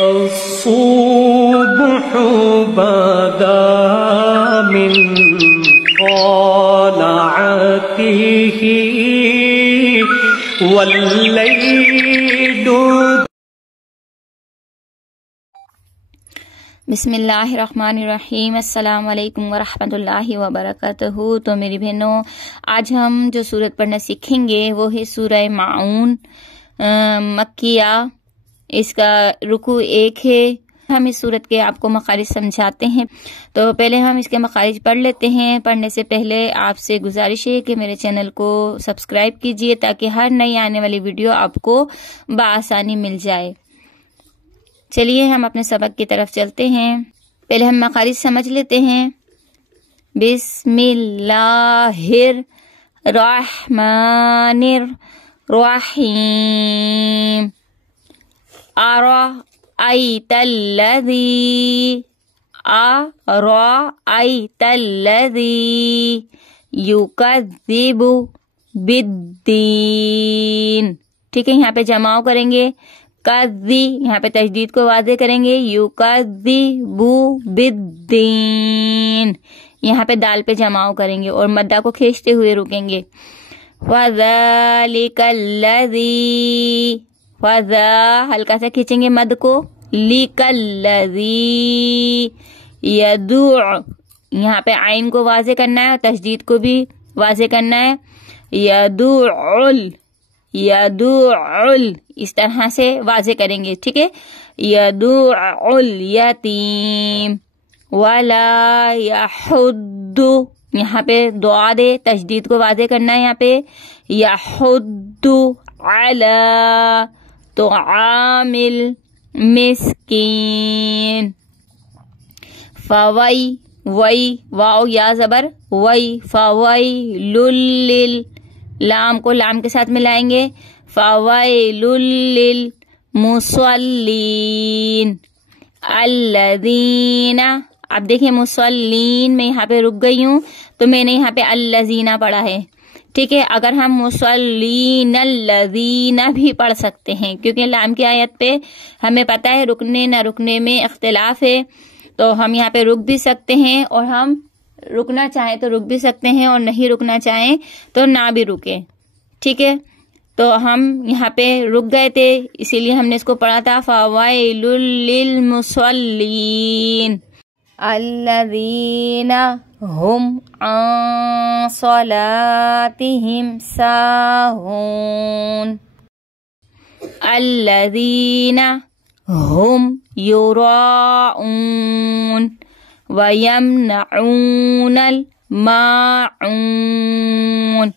الصبح بدا من طلعته والليل. بسم اللہ الرحمن الرحیم. السلام علیکم ورحمۃ اللہ وبرکاتہ. تو میری بہنوں، آج ہم جو سورت پڑھنا سیکھیں گے وہ ہے سورہ ماعون مکیہ. اس کا رکوع 1 ہے. ہم اس سورت کے آپ کو مخارج سمجھاتے ہیں. تو پہلے ہم اس کے مخارج پڑھ لیتے ہیں. پڑھنے سے پہلے آپ سے گزارش ہے کہ میرے چینل کو سبسکرائب کیجئے تاکہ ہر نئی آنے والی ویڈیو آپ کو بآسانی مل جائے. چلیے ہم اپنے سبق کی طرف چلتے ہیں. پہلے ہم مخارج سمجھ لیتے ہیں. بسم اللہ الرحمن الرحیم. أرأيت الذي يكذب بالدين. ٹھیک ہے، یہاں پہ جمع کریں گے. کذی، یہاں پہ تشدید کو واضح کریں گے. یکذب بالدین، یہاں پہ دال پہ جمع کریں گے اور مدہ کو کھینچتے ہوئے رکیں گے. وذالک الذی، وذا ہلکا سا کھینچیں گے مد کو. لک الذی یدع، یہاں پہ عین کو واضح کرنا ہے اور تشدید کو بھی واضح کرنا ہے. یدعل، یدعل اس طرح سے واضح کریں گے. ٹھیک ہے. یدعل یتیم ولا یحد، یہاں پہ دعا دے، تشدید کو واضح کرنا ہے. یہاں پہ یحد علی طعام المسکین. فوی، وی واو یا زبر وی، فویل لل، لام کو لام کے ساتھ ملائیں گے. فویل للمصلین الذین. اب دیکھیں مصلین میں یہاں پہ رک گئی ہوں تو میں نے یہاں پہ الذین پڑھا ہے. ٹھیک ہے. اگر ہم مصلین الذین بھی پڑھ سکتے ہیں کیونکہ لام کی آیت پہ ہمیں پتہ ہے رکنے نہ رکنے میں اختلاف ہے. تو ہم یہاں پہ رک بھی سکتے ہیں اور ہم رکنا چاہیں تو رک بھی سکتے ہیں اور نہیں رکنا چاہیں تو نہ بھی رکیں. ٹھیک ہے. تو ہم یہاں پہ رک گئے تھے اسی لیے ہم نے اس کو پڑھا تھا فوائل للمصلین الذین هم عن صلاتهم ساہون. الذین هم یراؤون ویمنعون الماعون.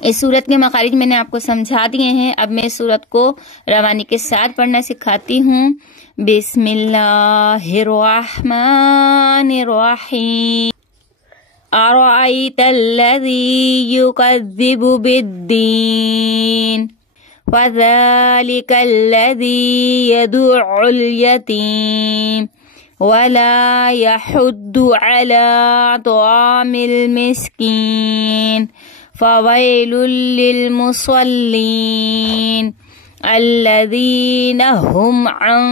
اس سورت کے مخارج میں نے آپ کو سمجھا دیے ہیں. اب میں اس سورت کو روانی کے ساتھ پڑھنا سکھاتی ہوں. بسم اللہ الرحمن الرحیم. أرأيت الذي يكذب بالدين فذلك الذي يدع اليتيم ولا يحض على طعام المسكين فويل للمصلين الذين هم عن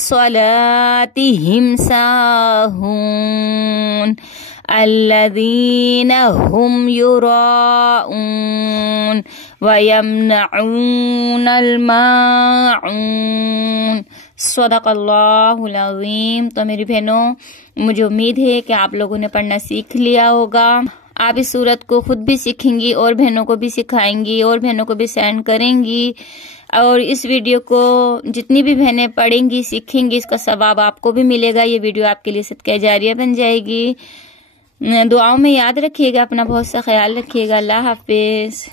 صلاتهم ساهون الذين هم يراءون ويمنعون الماعون. صدق اللہ العظیم. تو میری بہنوں، مجھے امید ہے کہ آپ لوگوں نے پڑھنا سیکھ لیا ہوگا. آپ اس سورت کو خود بھی سیکھیں گی اور بہنوں کو بھی سکھائیں گی اور بہنوں کو بھی سینڈ کریں گی. اور اس ویڈیو کو جتنی بھی بہنیں پڑھیں گی سیکھیں گی اس کا ثواب آپ کو بھی ملے گا. یہ ویڈیو آپ کے لیے صدقہ جاریہ بن جائے گی. دعاؤں میں یاد رکھیے گا. اپنا بہت سا خیال رکھیے گا. اللہ حافظ.